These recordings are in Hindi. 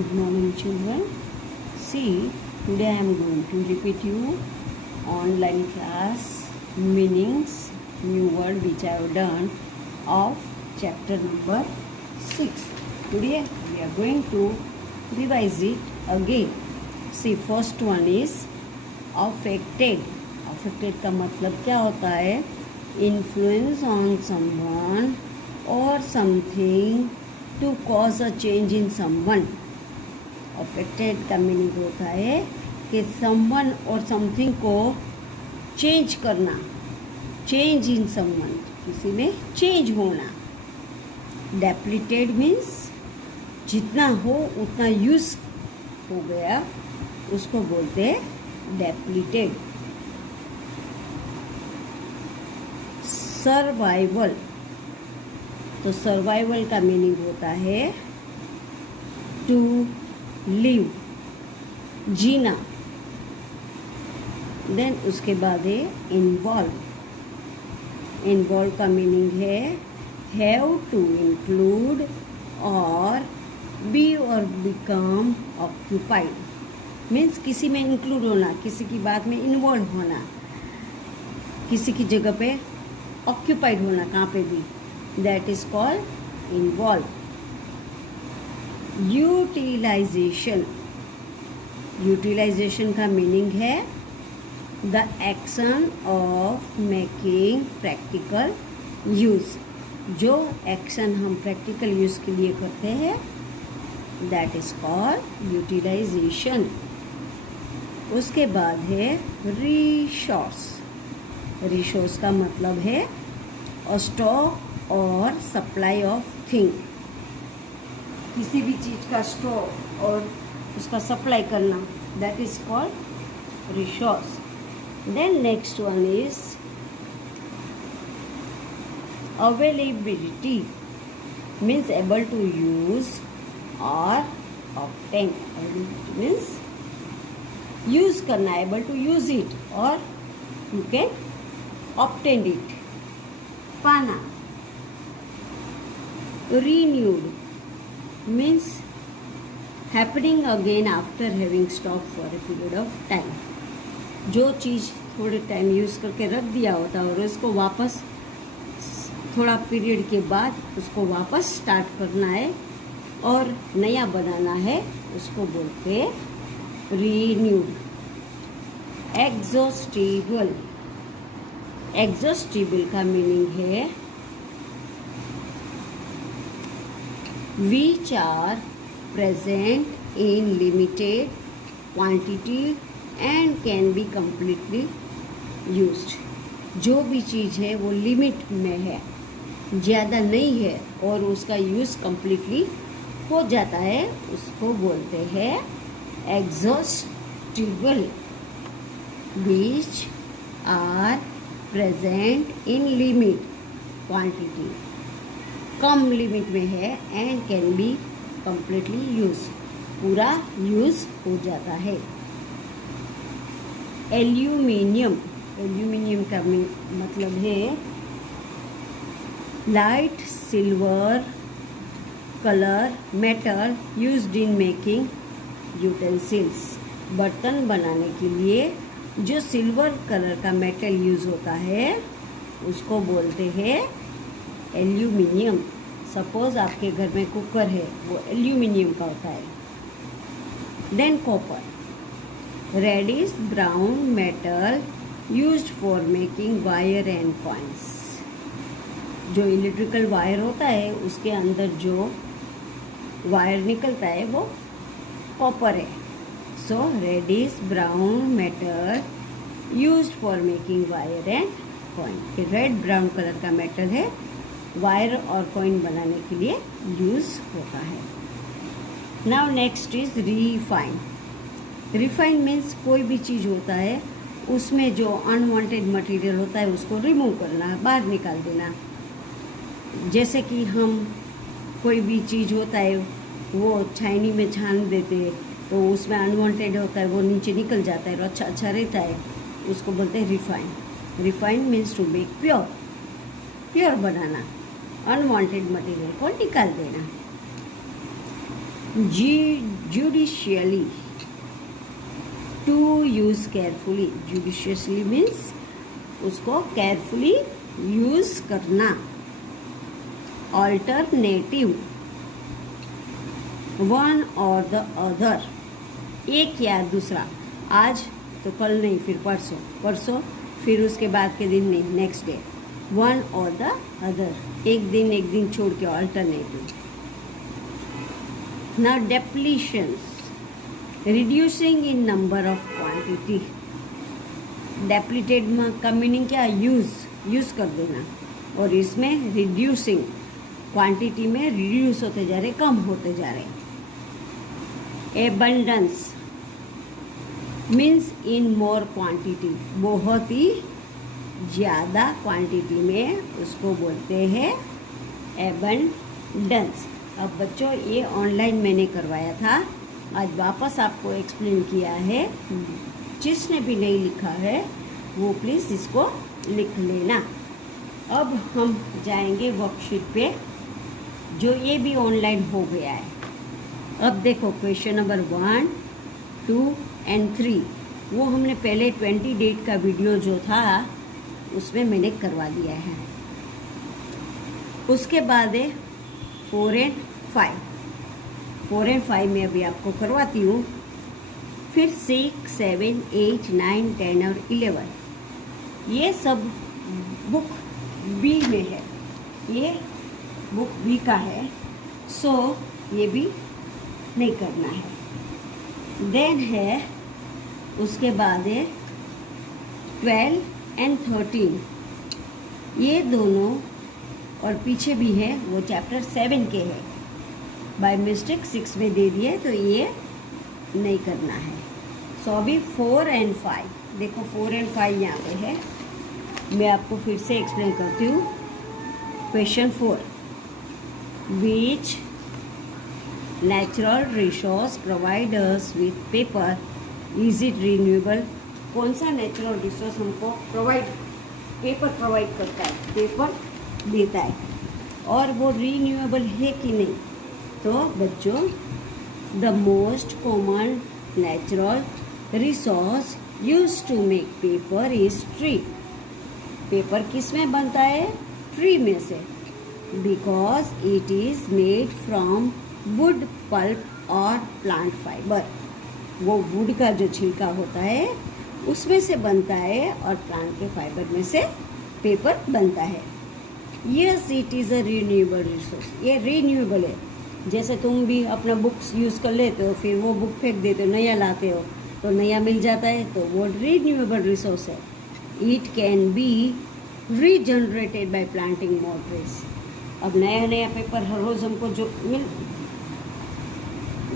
Good morning, children. See, today I am going to repeat you online class meanings, new word which I have done of chapter number 6. Today we are going to revise it again. See, first one is affected. Affected का मतलब क्या होता है? Influence on someone or something to cause a change in someone. Affected का मीनिंग होता है कि समवन और समथिंग को चेंज करना, चेंज इन समवन, किसी में चेंज होना. डेप्लीटेड मीन्स जितना हो उतना यूज हो गया, उसको बोलते हैं डेप्लीटेड. सर्वाइवल, तो सर्वाइवल का मीनिंग होता है टू लिव, जीना. देन उसके बाद है इन्वॉल्व. इन्वॉल्व का मीनिंग है हैव टू इंक्लूड और बी और बिकम ऑक्यूपाइड. मीन्स किसी में इंक्लूड होना, किसी की बात में इन्वॉल्व होना, किसी की जगह पे ऑक्यूपाइड होना, कहाँ पे भी. That is called involve. Utilisation. Utilisation का मीनिंग है the action of making practical use. जो एक्शन हम प्रैक्टिकल यूज के लिए करते हैं दैट इज कॉल्ड यूटिलाइजेशन. उसके बाद है रिसोर्स. रिसोर्स का मतलब है stock or supply of thing. किसी भी चीज़ का स्टॉक और उसका सप्लाई करना, that is called resource. Then next one is availability. Means able to use और ऑब्टेन. अवेलेबिलिटी मीन्स यूज करना, एबल टू यूज इट और यू कैन ऑब्टेन इट, पाना. Renewed means happening again after having stopped for a period of time. जो चीज़ थोड़े टाइम यूज़ करके रख दिया होता है और उसको वापस थोड़ा पीरियड के बाद उसको वापस स्टार्ट करना है और नया बनाना है, उसको बोलते हैं रीन्यूड. एग्जॉस्टिबल. एग्जॉस्टिबल का मीनिंग है which are present in limited quantity and can be completely used. जो भी चीज़ है वो लिमिट में है, ज़्यादा नहीं है और उसका यूज़ completely हो जाता है, उसको बोलते हैं exhaustible. which are present in limit quantity, come limit में है and can be completely use, पूरा यूज हो जाता है. एल्यूमिनियम. एल्यूमिनियम का मतलब है light silver colour metal used in making utensils. बर्तन बनाने के लिए जो सिल्वर कलर का मेटल यूज होता है उसको बोलते हैं एल्यूमिनियम. सपोज आपके घर में कुकर है, वो एल्यूमिनियम का होता है. Then copper. Reddish brown metal used for making wire and coins. जो इलेक्ट्रिकल वायर होता है उसके अंदर जो वायर निकलता है वो कॉपर है. So reddish brown metal used for making wire and coin. Red brown colour का मेटल है, वायर और कॉइन बनाने के लिए यूज होता है. Now next is refine. Refine means कोई भी चीज़ होता है उसमें जो अनवांटेड मटेरियल होता है उसको रिमूव करना, बाहर निकाल देना. जैसे कि हम कोई भी चीज़ होता है वो छायनी में छान देते तो उसमें अनवांटेड होता है वो नीचे निकल जाता है और अच्छा रहता है, उसको बोलते हैं refine. Refine means to make pure, pure बनाना, अनवांटेड मटेरियल को निकाल देना. Judicially, to use carefully, judiciously means उसको केयरफुली यूज करना। Alternative, one or the other, एक या दूसरा, आज तो कल नहीं फिर परसों, परसों फिर उसके बाद के दिन नहीं, next day, one or the other, एक दिन छोड़ के, ऑल्टरनेटिव। ना depletions, reducing in number of quantity, depleted का मीनिंग क्या, यूज कर देना, और इसमें रिड्यूसिंग, क्वांटिटी में रिड्यूस होते जा रहे, कम होते जा रहे। Abundance means in more quantity, बहुत ही ज़्यादा क्वांटिटी में उसको बोलते हैं एबंडेंस। अब बच्चों ये ऑनलाइन मैंने करवाया था, आज वापस आपको एक्सप्लेन किया है, जिसने भी नहीं लिखा है वो प्लीज़ इसको लिख लेना। अब हम जाएंगे वर्कशीट पे, जो ये भी ऑनलाइन हो गया है। अब देखो क्वेश्चन नंबर 1, 2 एंड 3, वो हमने पहले 20 डेट का वीडियो जो था उसमें मैंने करवा दिया है। उसके बाद है 4 एंड 5, 4 एंड 5 में अभी आपको करवाती हूँ। फिर 6, 7, 8, 9, 10 और 11, ये सब बुक बी में है, ये बुक बी का है, सो ये भी नहीं करना है। देन है उसके बाद है 12 एंड 13, ये दोनों, और पीछे भी है वो चैप्टर 7 के है, बाय मिस्टेक 6 में दे दिए तो ये नहीं करना है। सो अभी 4 एंड 5, देखो 4 एंड 5 यहाँ पे है, मैं आपको फिर से एक्सप्लेन करती हूँ। Question 4, which natural resource provide us with paper, is it renewable? कौन सा नेचुरल रिसोर्स हमको पेपर प्रोवाइड करता है, पेपर देता है, और वो रिन्यूएबल है कि नहीं? तो बच्चों, the most common natural resource use to make paper is tree. Paper किस में बनता है? ट्री में से, because it is made from wood, pulp और प्लांट फाइबर। वो वुड का जो छिलका होता है उसमें से बनता है, और प्लांट के फाइबर में से पेपर बनता है। Yes, it is a renewable resource, ये रिन्यूएबल है। जैसे तुम भी अपना बुक्स यूज़ कर लेते हो, फिर वो बुक फेंक देते हो, नया लाते हो तो नया मिल जाता है, तो वो रिन्यूएबल रिसोर्स है। It can be regenerated bye planting more trees. अब नया नया पेपर हर रोज़ हमको जो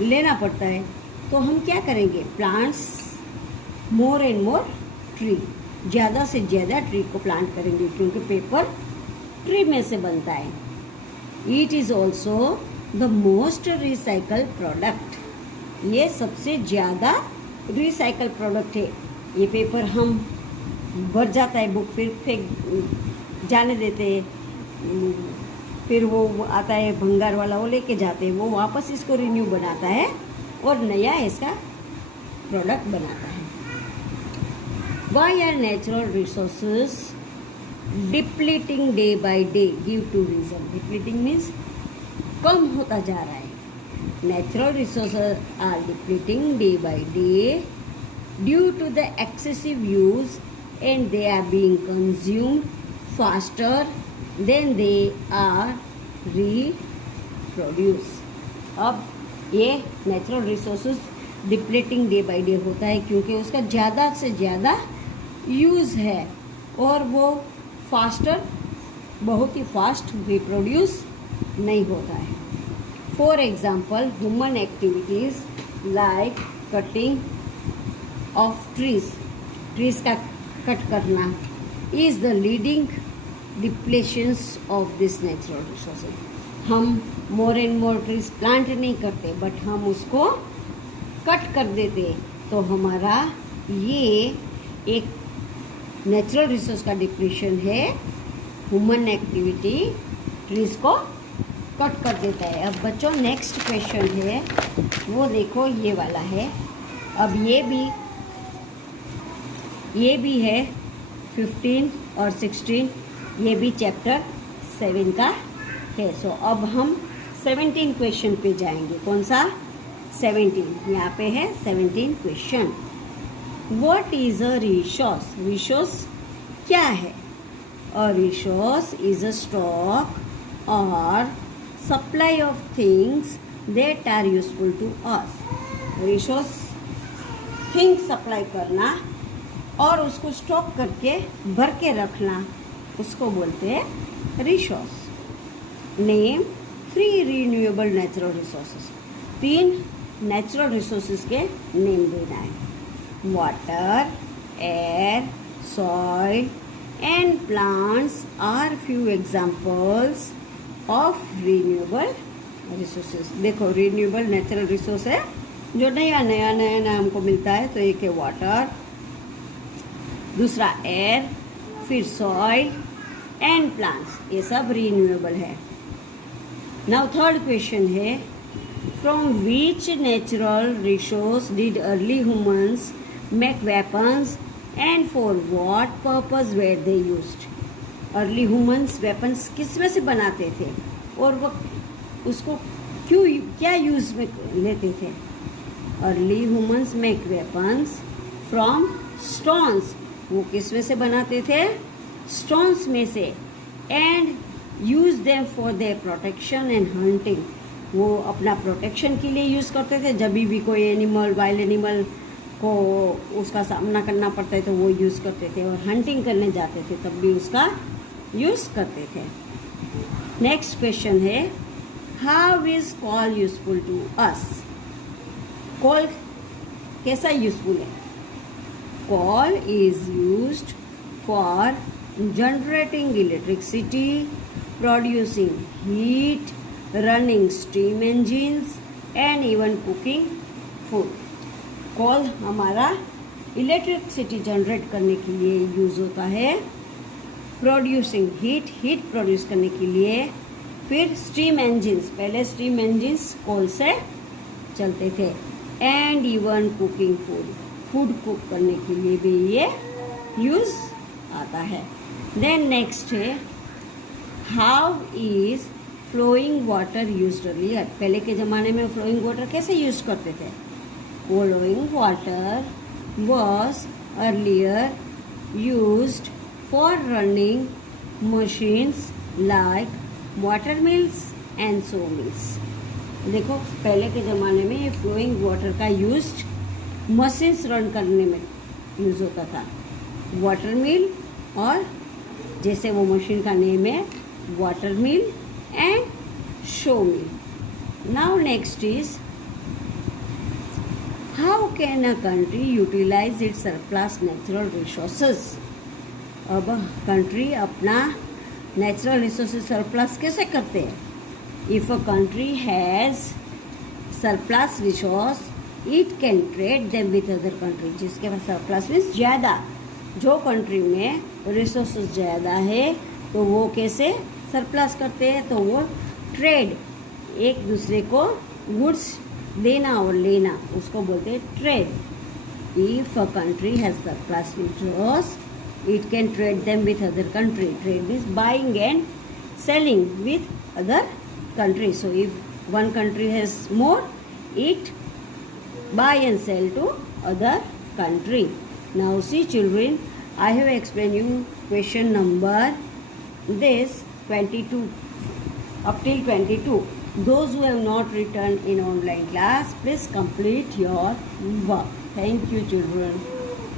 लेना पड़ता है, तो हम क्या करेंगे? Plants more and more tree, ज़्यादा से ज़्यादा ट्री को प्लांट करेंगे, क्योंकि पेपर ट्री में से बनता है। It is also the most recycle product, ये सबसे ज़्यादा रिसाइकल प्रोडक्ट है। ये पेपर हम भर जाता है बुक, फिर फेंक जाने देते हैं, फिर वो आता है भंगार वाला, वो लेके जाते हैं, वो वापस इसको रिन्यू बनाता है और नया इसका प्रोडक्ट बनाता है। Why are natural resources depleting day by day? Give two reason. Depleting means कम होता जा रहा है। Natural resources are depleting day by day due to the excessive use, and they are being consumed faster than they are reproduce. अब ये natural resources depleting day by day होता है क्योंकि उसका ज़्यादा से ज़्यादा यूज़ है, और वो फास्टर, बहुत ही फास्ट रिप्रोड्यूस नहीं होता है। For example, human activities like cutting of trees का कट करना is the leading depletions of this natural resources. हम more and more trees plant नहीं करते, बट हम उसको कट कर देते, तो हमारा ये एक नेचुरल रिसोर्स का डिप्लेशन है। ह्यूमन एक्टिविटी ट्रीज को कट कर देता है। अब बच्चों नेक्स्ट क्वेश्चन है वो देखो, ये वाला है। अब ये भी है 15 और 16, ये भी चैप्टर 7 का है। सो अब हम 17 क्वेश्चन पे जाएंगे। कौन सा? 17। यहाँ पे है 17 question. What is a resource? Resource क्या है? A resource is a stock or supply of things that are useful to us. Resource things supply करना और उसको स्टॉक करके भर के रखना, उसको बोलते हैं resource. Name 3 renewable natural resources. 3 natural resources के नेम देना है। Water, air, soil and plants are few examples of renewable resources. देखो, रिन्यूएबल नेचुरल रिसोर्स है जो नया हमको मिलता है। तो एक है वाटर, दूसरा एयर, फिर सॉइल एंड प्लांट्स, ये सब रिन्यूएबल है। नाउ थर्ड क्वेश्चन है, from which natural resource did early humans make weapons and for what purpose were they used? Early humans weapons किस में से बनाते थे और वो उसको क्या यूज में लेते थे? Early humans make weapons from stones. वो किस में से बनाते थे? स्टोन्स में से। And use them for their protection and hunting. वो अपना प्रोटेक्शन के लिए यूज़ करते थे। जब भी कोई एनिमल, वाइल्ड एनिमल को उसका सामना करना पड़ता है तो वो यूज़ करते थे। और हंटिंग करने जाते थे तब भी उसका यूज़ करते थे। नेक्स्ट क्वेश्चन है, how is coal useful to us? Coal कैसा यूजफुल है? Coal is used for generating electricity, producing heat, running steam engines and even cooking food. Coal हमारा इलेक्ट्रिसिटी जनरेट करने के लिए यूज़ होता है, प्रोड्यूसिंग हीट प्रोड्यूस करने के लिए, फिर स्टीम इंजिन्स, पहले स्टीम इंजिन्स कोल से चलते थे, and even cooking food cook करने के लिए भी ये यूज आता है। देन नेक्स्ट है, how is flowing water used earlier? पहले के ज़माने में फ्लोइंग वाटर कैसे यूज करते थे? Flowing water was earlier used for running machines like water mills and saw mills. देखो, पहले के ज़माने में ये फ्लोइंग वाटर का यूज मशीन्स रन करने में यूज़ होता था। वाटर मिल, और जैसे वो मशीन का नेम है water mill and saw mill. Now next is, how can a country utilise its surplus natural resources? अब कंट्री अपना नेचुरल रिसोर्सेज सरप्लस कैसे करते हैं? If a country has surplus resource it can trade them with other country. जिसके पास सरप्लस मीन्स ज़्यादा, जो कंट्री में रिसोर्सेज ज़्यादा है तो वो कैसे सरप्लस करते हैं? तो वो ट्रेड, एक दूसरे को गुड्स देना और लेना, उसको बोलते हैं trade. If a country has surplus resource it can trade them with other country. Trade means buying and selling with other country. So if one country has more, it buy and sell to other country. Now see children, I have explained you question number this 22 up till 22. Those who have not written in online class, please complete your work. Thank you children.